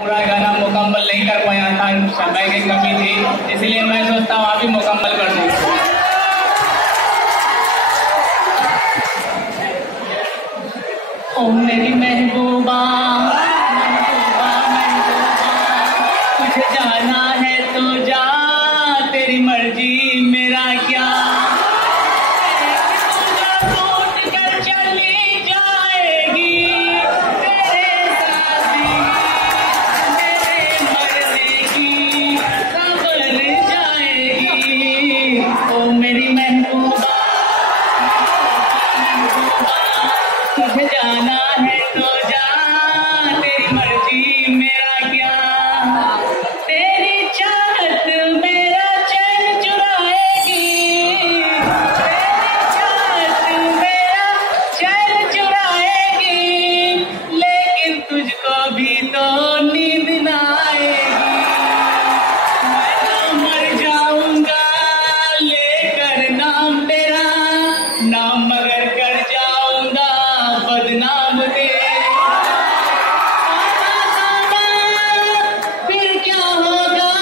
पूरा गाना मुकम्मल नहीं कर पाया था, समय की कमी थी, इसलिए मैं सोचता हूँ आप भी मुकम्मल कर दूँ। ओ मेरी महबूबा महबूबा महबूबा, तुझे जाना है तो जा, तेरी मर्जी मेरा क्या। मेरी महबूबा तुझे जाना है तो जा, तेरी मर्जी मेरा क्या। तेरी चाहत मेरा चैन चुराएगी, तेरी चाहत मेरा चैन चुराएगी, लेकिन तुझको भी तो नींद ना आएगी। मैं तो मर जाऊंगा लेकर नाम तेरा, नाम मगर कर जाऊंगा बदनाम तेरा। फिर क्या होगा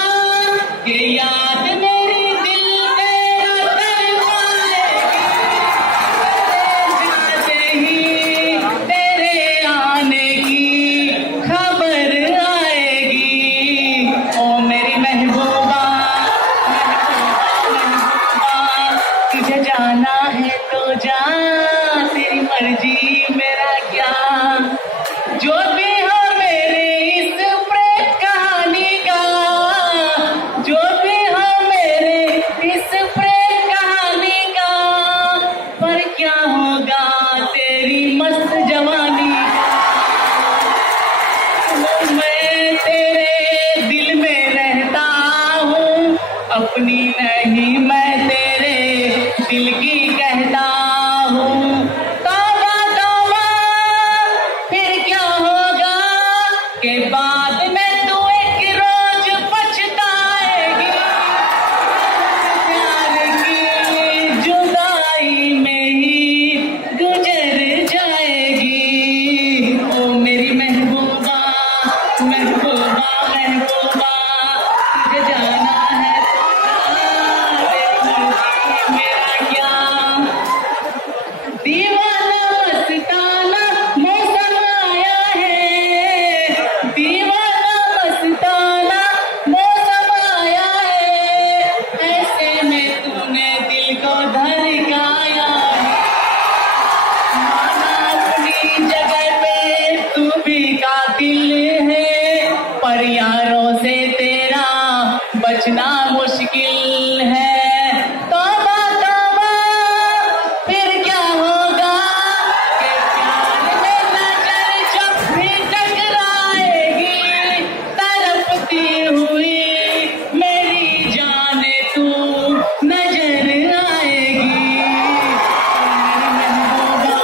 कि याद मेरी दिल तेरा तड़पाएगी, जाते ही तेरे आने की खबर आएगी। ओ मेरी महबूबा तुझे जाना है तो जा, तेरी मर्जी मेरा क्या। जो भी हो मेरे इस प्रेम कहानी का, जो भी हो मेरे इस प्रेम कहानी का, पर क्या होगा तेरी मस्त जवानी का। मैं तेरे दिल में रहता हूँ, अपनी नहीं मैं तेरे दिल की कहता हूँ। तौबा तौबा फिर क्या होगा कि बाद में तू एक रोज पछताएगी, प्यार की जुदाई में ही गुजर जाएगी। ओ मेरी महबूबा महबूबा महबूबा तुझे जाना है मेरा क्या। दीवाना मस्ताना मौसम आया है, दीवाना मस्ताना मौसम आया है, ऐसे में तूने दिल को धड़काया है। माना अपनी जगह पे तू भी कातिल है, पर यारों से तेरा बचना मुश्किल है। तौबा तौबा फिर क्या होगा कि प्यार में नजर जब भी टकराएगी, तड़पती हुई मेरी जान तू नजर आएगी। मेरी महबूबा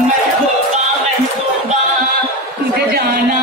महबूबा महबूबा तुझे जाना